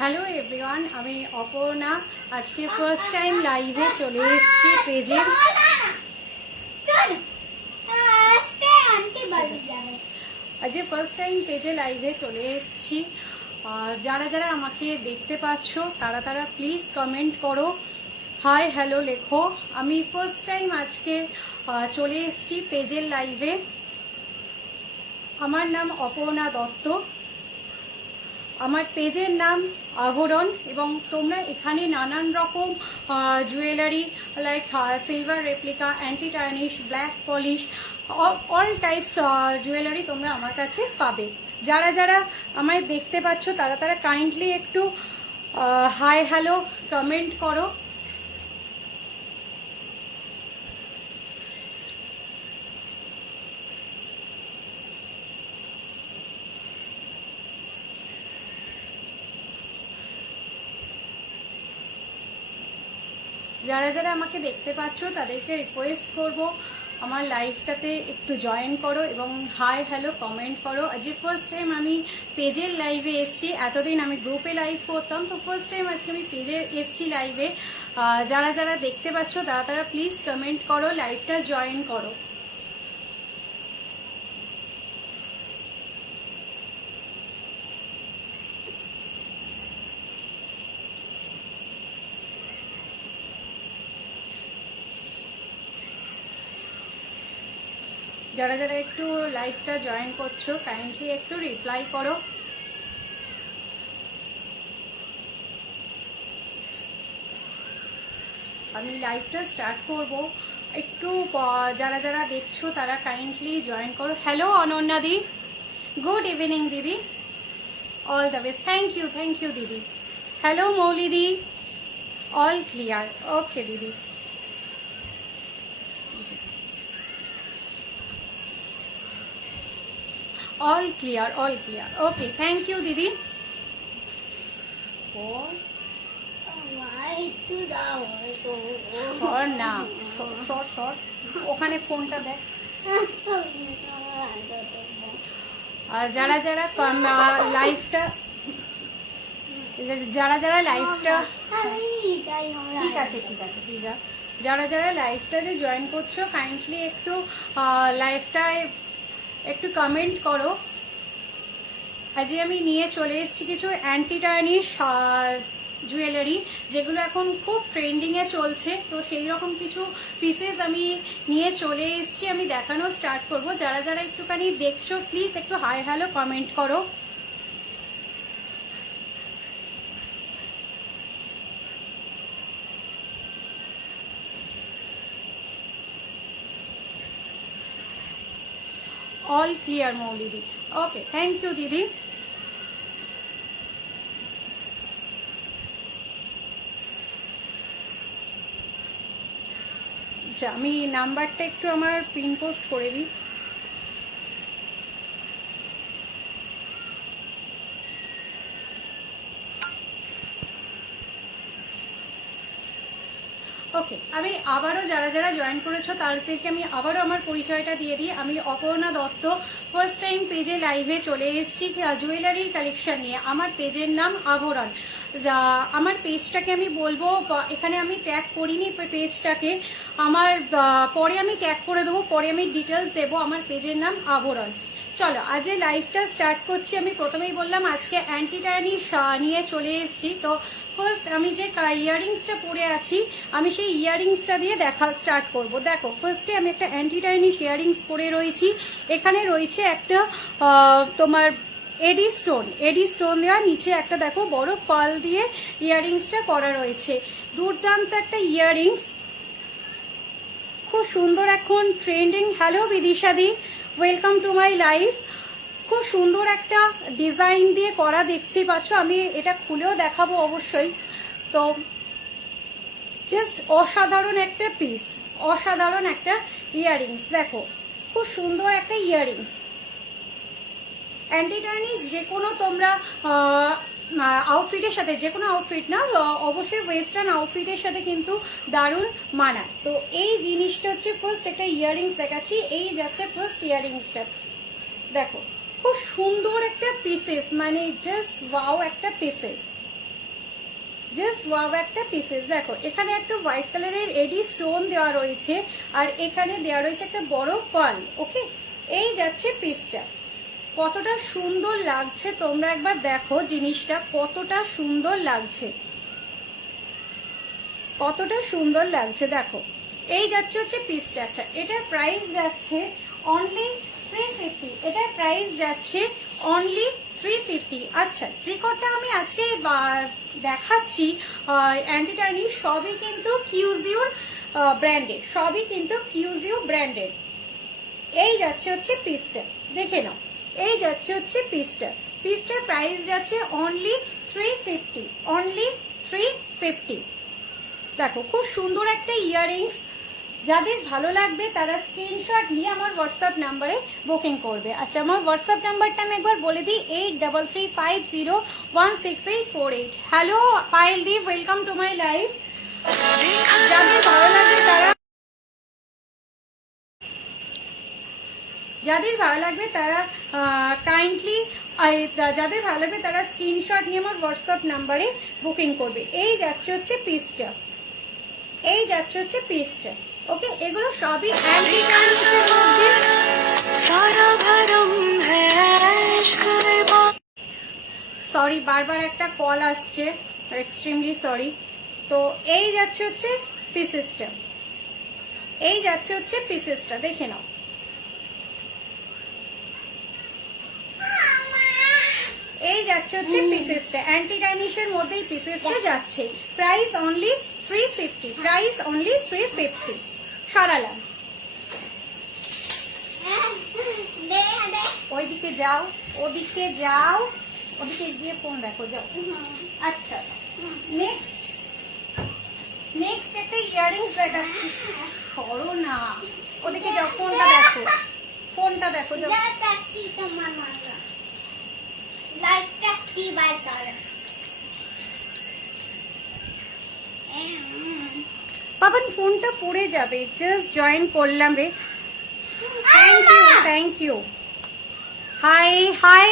Hello everyone, আমি অপর্ণা। আজকে first time লাইভে চলে এসেছি পেজের। আজকে ফার্স্ট টাইম পেজে লাইভে চলে এসেছি। যারা যারা আমাকে দেখতে পাচ্ছ তারা তারা প্লিজ কমেন্ট করো, হাই হ্যালো লেখো। আমি ফার্স্ট টাইম আজকে চলে এসেছি পেজের লাইভে। আমার নাম অপর্ণা দত্ত, আমার পেজের নাম আভরণ, এবং তোমরা এখানে নানান রকম jewellery like silver replica, anti tarnish, black polish, all types jewellery তোমরা আমার কাছে পাবে। যারা যারা আমায় দেখতে পাচ্ছ তারা তারা কাইন্ডলি একটু হাই হ্যালো কমেন্ট করো। যারা যারা আমাকে দেখতে পাচ্ছ তাদেরকে রিকোয়েস্ট করব আমার লাইভটাতে একটু জয়েন করো এবং হাই হ্যালো কমেন্ট করো। আজকে ফার্স্ট টাইম আমি পেজের লাইভে এসেছি। এতদিন আমি গ্রুপে লাইভ করতাম, তো ফার্স্ট টাইম আজকে আমি পেজে এসেছি লাইভে। যারা যারা দেখতে পাচ্ছ তারা তারা প্লিজ কমেন্ট করো, লাইভটা জয়েন করো। যারা যারা একটু লাইভটা জয়েন করছো কাইন্ডলি একটু রিপ্লাই করো। আমি লাইভটা স্টার্ট করব, একটু যারা যারা দেখছো তারা কাইন্ডলি জয়েন করো। হ্যালো অনন্যা দি, গুড ইভিনিং দিদি, all the best. Thank you দিদি। হ্যালো মৌলি দি, অল ক্লিয়ার, ওকে দিদি। All clear, okay, thank you দিদি। না শর্ট ওখানে ফোনটা দেখ। যারা যারা লাইভটা ঠিক আছে যারা যারা লাইভটাতে জয়েন করছো কাইন্ডলি একটু লাইভটায় একটু কমেন্ট করো। আজকে আমি নিয়ে চলে এসেছি কিছু অ্যান্টি টার্নিশ জুয়েলারি, যেগুলো এখন খুব ট্রেন্ডিংয়ে চলছে। তো সেই রকম কিছু পিসেস আমি নিয়ে চলে এসেছি, আমি দেখানো স্টার্ট করব। যারা যারা একটুখানি দেখছো প্লিজ একটু হাই হ্যালো কমেন্ট করো। অল ক্লিয়ার মৌলি দি, ওকে, থ্যাংক ইউ দিদি। আচ্ছা, আমি নাম্বারটা একটু আমার পিন পোস্ট করে দিই। ওকে, আমি আবারও যারা যারা জয়েন করেছো তাদেরকে আমি আবারও আমার পরিচয়টা দিয়ে দিই। আমি অপর্ণা দত্ত, ফার্স্ট টাইম পেজে লাইভে চলে এসেছি জুয়েলারির কালেকশন নিয়ে। আমার পেজের নাম আভরণ। আমার পেজটাকে আমি বলবো, এখানে আমি ট্যাগ করিনি পেজটাকে, আমার পরে আমি ট্যাগ করে দেবো, পরে আমি ডিটেলস দেবো। আমার পেজের নাম আভরণ। চলো আজকে লাইভটা স্টার্ট করছি। আমি প্রথমেই বললাম আজকে অ্যান্টি টার্নিশ নিয়ে চলে এসেছি। তো ফার্স্ট আমি যে ইয়াররিংসটা পরে আছি আমি সেই ইয়াররিংসটা দিয়ে দেখা স্টার্ট করব। দেখো ফার্স্টে আমি একটা অ্যান্টি টার্নিশ ইয়াররিংস পরে রয়েছি। এখানে রয়েছে একটা তোমার এডি স্টোন দেওয়া, নিচে একটা দেখো বড় পাল দিয়ে ইয়াররিংসটা করা রয়েছে। দুর্দান্ত একটা ইয়াররিংস, খুব সুন্দর, এখন ট্রেন্ডিং। হ্যালো বিদিশাদি, ওয়েলকাম টু মাই লাইফ। খুব সুন্দর একটা ডিজাইন দিয়ে করা দেখছি পাচ্ছ, আমি এটা খুলেও দেখাবো অবশ্যই। তো জাস্ট অসাধারণ একটা পিস, অসাধারণ একটা ইয়াররিংস। দেখো খুব সুন্দর একটা ইয়াররিংস। অ্যান্টি টার্নিশ যে কোনো তোমরা আউটফিটের সাথে, যে কোনো আউটফিট না, অবশ্যই ওয়েস্টার্ন আউটফিটের সাথে কিন্তু দারুণ মানায়। তো এই জিনিসটা হচ্ছে ফার্স্ট একটা ইয়াররিংস দেখাচ্ছি। এই যাচ্ছে ফার্স্ট ইয়াররিংসটা, দেখো খুব সুন্দর একটা পিসেস, মানে জাস্ট ওয়াও একটা পিসেস। জাস্ট ওয়াও একটা পিসেস। দেখো এখানে একটা হোয়াইট কালারের এডি স্টোন দেওয়া রয়েছে, আর এখানে দেওয়া রয়েছে একটা বড় পার্ল। ওকে, এই যাচ্ছে পিসটা। কতটা সুন্দর লাগছে তোমরা একবার দেখো, জিনিসটা কতটা সুন্দর লাগছে, কতটা সুন্দর লাগছে। দেখো এই যাচ্ছে হচ্ছে পিসটা। আচ্ছা, এটার প্রাইস যাচ্ছে অনলি 350। এটার প্রাইস যাচ্ছে অনলি 350। আচ্ছা, যে কটা আমি আজকে দেখাচ্ছি অ্যান্টি টার্নিশ, সবই কিন্তু কিউজিওর ব্র্যান্ডের, সবই কিন্তু কিউজিও ব্র্যান্ডের। এই যাচ্ছে হচ্ছে পিসটা, দেখে নাও। এই যাচ্ছে হচ্ছে পিসটা। পিসটার প্রাইস যাচ্ছে অনলি 350, অনলি 350। দেখো খুব সুন্দর একটা ইয়াররিংস। যাদের ভালো লাগবে তারা স্ক্রিনশট নিয়ে আমার হোয়াটসঅ্যাপ নাম্বারে বুকিং করবে। আচ্ছা, আমার হোয়াটসঅ্যাপ নাম্বারটা আমি একবার বলে দিই, 8335016848। Hello Payel the, welcome to my life. যাদের ভালো লাগবে তারা কাইন্ডলি, যাদের ভালো লাগবে তারা স্ক্রিনশট নিয়ে আমার হোয়াটসঅ্যাপ নাম্বারে বুকিং করবে। এই যাচ্ছে হচ্ছে পিসটা, এই যাচ্ছে হচ্ছে পিসটা। ওকে, এগুলো সবই অ্যান্টি টার্নিশের মধ্যে। সরি, বারবার একটা কল আসছে, এক্সট্রিমলি সরি। তো এই যাচ্ছে হচ্ছে পিসেসটা, এই যাচ্ছে হচ্ছে পিসেসটা, দেখে নাও। এই যাচ্ছে হচ্ছে পিসেসটা, অ্যান্টি টার্নিশের মধ্যেই পিসেসটা যাচ্ছে। Price only 350, price only 350। সরালাম, ওইদিকে যাও, ওদিকে যাও, ওদিকে গিয়ে ফোন দেখো, যাও। আচ্ছা, নেক্সট একটা ইয়াররিংস দেখাচ্ছি। সরো না, ওদিকে যাও, ফোনটা দেখো, ফোনটা দেখো, যাও। পাবন ফোনটা পড়ে যাবে, জাস্ট জয়েন করলাম রে। Thank you, thank you. Hi hi,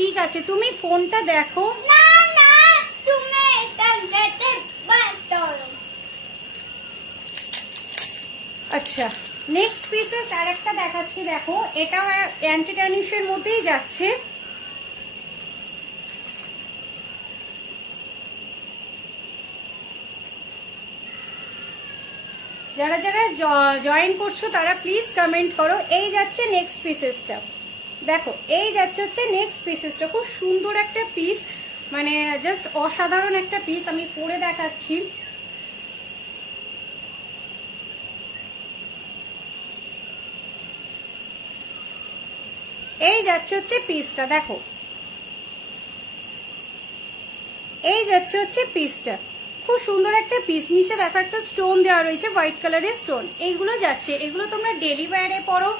ঠিক আছে, তুমি ফোনটা দেখো। আচ্ছা, নেক্সট পিসেস আরেকটা দেখাচ্ছি। দেখো এটাও অ্যান্টি টার্নিশের মধ্যেই যাচ্ছে। যারা যারা জয়েন করছো তারা প্লিজ কমেন্ট করো। এই যাচ্ছে নেক্সট পিসেসটা, দেখো এই যাচ্ছে হচ্ছে নেক্সট পিসেসটা। খুব সুন্দর একটা পিস, মানে জাস্ট অসাধারণ একটা পিস। আমি পরে দেখাচ্ছি। এই যাচ্ছে হচ্ছে পিসটা, দেখো এই যাচ্ছে হচ্ছে পিসটা। খুব সুন্দর একটা পিস। নিচে দেখো একটা স্টোন দেওয়া রয়েছে, হোয়াইট কালারের স্টোন। এইগুলো যাচ্ছে, এগুলো তোমরা ডেলি ওয়্যারে পরো।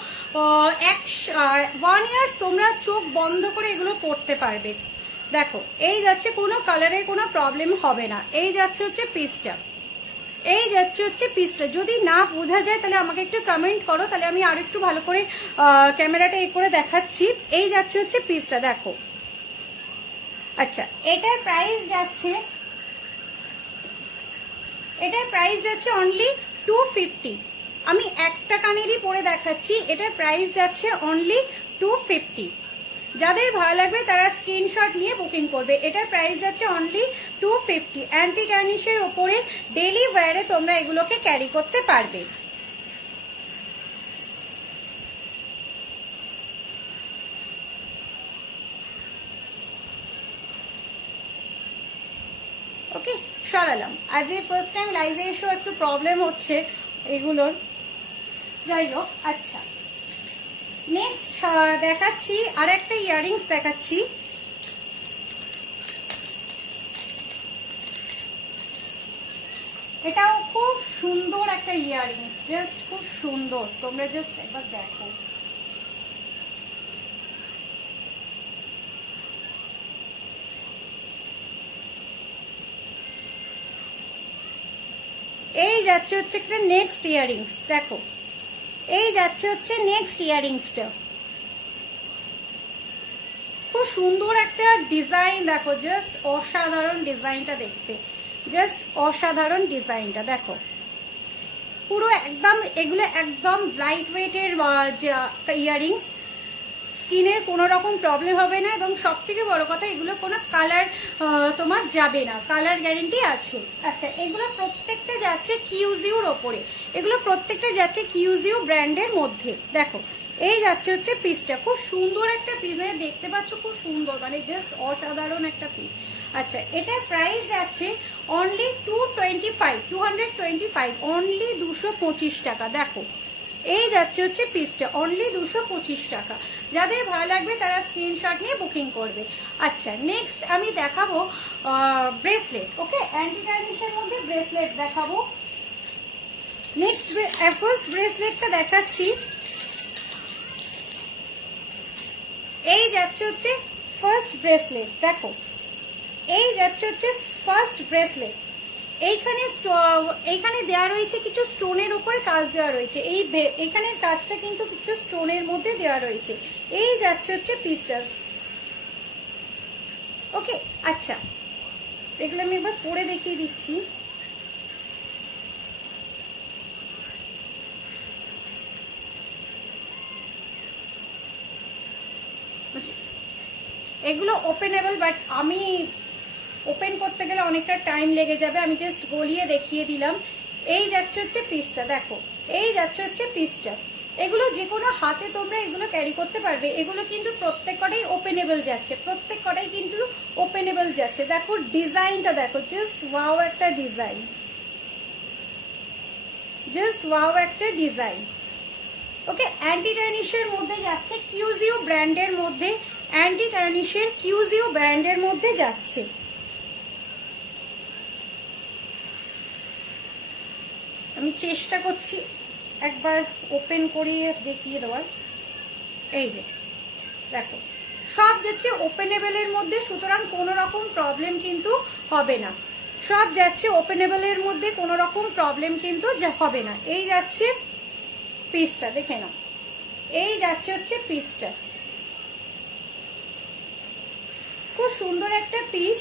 1 ইয়ার্স তোমরা চোখ বন্ধ করে এগুলো পরতে পারবে। দেখো এই যাচ্ছে, কোনো কালারের কোনো প্রবলেম হবে না। এই যাচ্ছে হচ্ছে পিসটা, এই যাচ্ছে হচ্ছে পিসটা। যদি না বোঝা যায় তাহলে আমাকে একটু কমেন্ট করো, তাহলে আমি আর একটু ভালো করে ক্যামেরাটা এই করে দেখাচ্ছি। এই যাচ্ছে হচ্ছে পিসটা, দেখো। আচ্ছা, এটার প্রাইস যাচ্ছে, এটার প্রাইস যাচ্ছে অনলি 250। আমি একটা কানেরই পরে দেখাচ্ছি। এটার প্রাইস যাচ্ছে অনলি 250। যাদের ভালো লাগবে তারা স্ক্রিনশট নিয়ে বুকিং করবে। এটার প্রাইস যাচ্ছে অনলি 250। অ্যান্টি টার্নিশের ওপরে ডেলি ওয়্যারে তোমরা এগুলোকে ক্যারি করতে পারবে। ওকে, সরালাম। আজ এই ফার্স্ট টাইম লাইভে এসেও একটু প্রবলেম হচ্ছে এগুলোর, যাই হোক। আচ্ছা, নেক্সট দেখাচ্ছি আর একটা ইয়াররিংস দেখাচ্ছি। এটাও খুব সুন্দর একটা ইয়াররিংস, জাস্ট খুব সুন্দর। তোমরা জাস্ট একবার দেখো। এই যাচ্ছে হচ্ছে একটা নেক্সট ইয়াররিংস, দেখো এই যাচ্ছে হচ্ছে নেক্সট ইয়াররিংসটা। খুব সুন্দর একটা ডিজাইন দেখো, জাস্ট অসাধারণ ডিজাইনটা দেখতে, জাস্ট অসাধারণ ডিজাইনটা দেখো। পুরো একদম এগুলো একদম লাইট ওয়েটের ইয়াররিংস, স্কিনে কোনো রকম প্রবলেম হবে না, এবং সব থেকে বড় কথা এগুলো কোনো কালার তোমার যাবে না, কালার গ্যারেন্টি আছে। আচ্ছা, এগুলো প্রত্যেকটা যাচ্ছে কিউজিউর ওপরে, এগুলো প্রত্যেকটা যাচ্ছে কিউজিউ ব্র্যান্ডের মধ্যে। দেখো এই যাচ্ছে হচ্ছে পিসটা, খুব সুন্দর একটা পিস, দেখতে পাচ্ছ খুব সুন্দর, মানে জাস্ট অসাধারণ একটা পিস। আচ্ছা, এটার প্রাইস যাচ্ছে অনলি 225, অনলি 225 টাকা। দেখো এই যাচ্ছে হচ্ছে পিসটা, অনলি 225 টাকা। যাদের ভালো লাগবে তারা স্ক্রিনশট নিয়ে বুকিং করবে। আচ্ছা, নেক্সট আমি দেখাবো ব্রেসলেট। ওকে, অ্যান্টি টার্নিশের মধ্যে ব্রেসলেট দেখাবো। নেক্সট ফার্স্ট ব্রেসলেটটা দেখাচ্ছি। এই যাচ্ছে হচ্ছে ফার্স্ট ব্রেসলেট, দেখো এই যাচ্ছে হচ্ছে ফার্স্ট ব্রেসলেট। এইখানে দেওয়া রয়েছে কিছু স্টোনের উপরে কাজ দেওয়া রয়েছে, এইখানের কাজটা কিন্তু কিছু স্টোনের মধ্যে দেওয়া রয়েছে। এই যাচ্ছে হচ্ছে পিসটা। ওকে, আচ্ছা এগুলো আমি একবার পরে দেখিয়ে দিচ্ছি। এগুলো ওপেনেবল, বাট আমি ওপেন করতে গেলে অনেকটা টাইম লেগে যাবে, আমি জাস্ট গলিয়ে দেখিয়ে দিলাম। এই যাচ্ছে হচ্ছে পিসটা, দেখো এই যাচ্ছে হচ্ছে পিসটা। এগুলো যে কোনো হাতে তোমরা এগুলো ক্যারি করতে পারবে। এগুলো কিন্তু প্রত্যেক কটাই ওপেনেবল যাচ্ছে, প্রত্যেক কটাই কিন্তু ওপেনেবল যাচ্ছে। দেখো ডিজাইনটা দেখো, জাস্ট ওয়াও একটা ডিজাইন, জাস্ট ওয়াও একটা ডিজাইন। ওকে, অ্যান্টি টার্নিশের মধ্যে যাচ্ছে, কিউজিউ ব্র্যান্ডের মধ্যে, অ্যান্টি টার্নিশের কিউজিউ ব্র্যান্ডের মধ্যে যাচ্ছে। আমি চেষ্টা করছি একবার ওপেন করিয়ে দেখিয়ে দেওয়ার। এই যে দেখো, সব যাচ্ছে ওপেনেবলের মধ্যে, সুতরাং কোনো রকম প্রবলেম কিন্তু হবে না। সব যাচ্ছে ওপেনেবলের মধ্যে, কোনো রকম প্রবলেম কিন্তু হবে না। এই যাচ্ছে পিসটা, দেখে নাও, এই যাচ্ছে হচ্ছে পিসটা, খুব সুন্দর একটা পিস।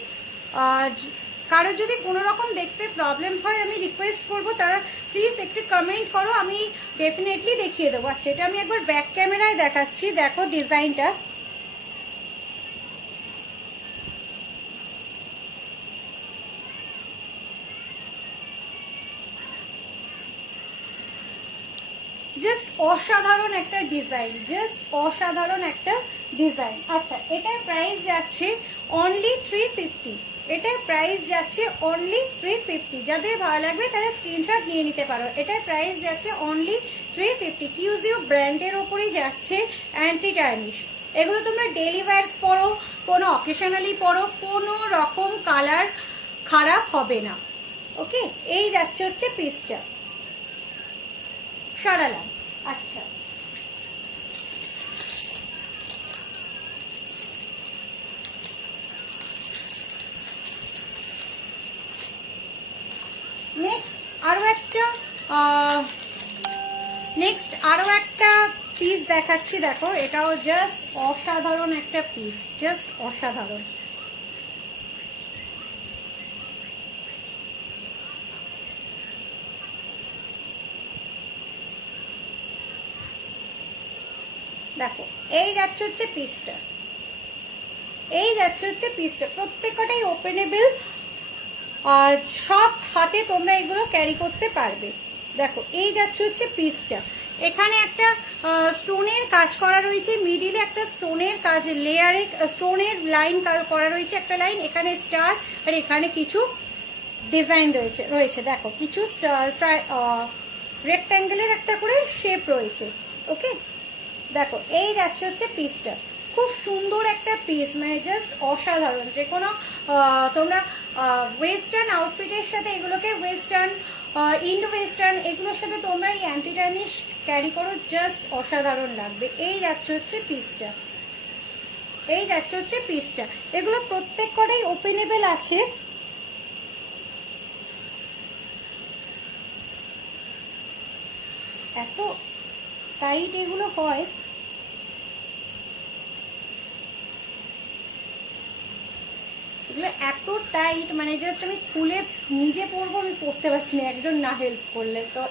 কারো যদি কোনো রকম দেখতে প্রবলেম হয়, আমি রিকোয়েস্ট করবো তারা প্লিজ একটু কমেন্ট করো, আমি ডেফিনেটলি দেখিয়ে দেবো। আচ্ছা, এটা আমি একবার ব্যাক ক্যামেরায় দেখাচ্ছি, দেখো ডিজাইনটা। জাস্ট অসাধারণ একটা ডিজাইন, জাস্ট অসাধারণ একটা ডিজাইন। আচ্ছা, এটার প্রাইস যাচ্ছে অনলি 350, এটার প্রাইস যাচ্ছে অনলি 350। যাদের ভালো লাগবে তারা স্ক্রিনশট নিয়ে নিতে পারো। এটার প্রাইস যাচ্ছে অনলি 350। কিউজিউ ব্র্যান্ডের ওপরেই যাচ্ছে অ্যান্টি টার্নিশ। এগুলো তোমরা ডেইলি ওয়্যার পরো, কোনো অকেশনালি পরো, কোনো রকম কালার খারাপ হবে না। ওকে, এই যাচ্ছে হচ্ছে পিসটা, সরালাম। আচ্ছা, নেক্সট আরো একটা পিস দেখাচ্ছি। দেখো এটাও জাস্ট অসাধারণ একটা পিস, জাস্ট অসাধারণ। দেখো এই যাচ্ছে হচ্ছে পিসটা, এই যাচ্ছে হচ্ছে পিসটা, প্রত্যেকটাই ওপেনেবল, সব হাতে তোমরা এগুলো ক্যারি করতে পারবে। দেখো এই যাচ্ছে হচ্ছে পিসটা, এখানে একটা স্টোনের কাজ করা রয়েছে, মিডিলে একটা স্টোনের কাজ, লেয়ারে স্টোনের লাইন করা রয়েছে, একটা লাইন, এখানে স্টার, আর এখানে কিছু ডিজাইন রয়েছে। দেখো কিছু রেক্ট্যাঙ্গেলের একটা করে শেপ রয়েছে। ওকে, দেখো এই যাচ্ছে হচ্ছে পিসটা, খুব সুন্দর একটা পিস, মানে জাস্ট অসাধারণ। যে কোনো তোমরা ওয়েস্টার্ন আউটফিটের সাথে এগুলোকে, ওয়েস্টার্ন ইন্ডো ওয়েস্টার্ন এগুলোর সাথে তোমরা এই অ্যান্টি টার্নিশ ক্যারি করো, জাস্ট অসাধারণ লাগবে। এই যাচ্ছে হচ্ছে পিসটা, এই যাচ্ছে হচ্ছে পিসটা। এগুলো প্রত্যেক কটাই ওপেনেবল আছে। এত টাইট এগুলো হয়, এগুলো এত টাইট, মানে জাস্ট আমি খুলে নিজে পরবো, আমি পরতে পারছি না একজন না হেল্প করলে। তো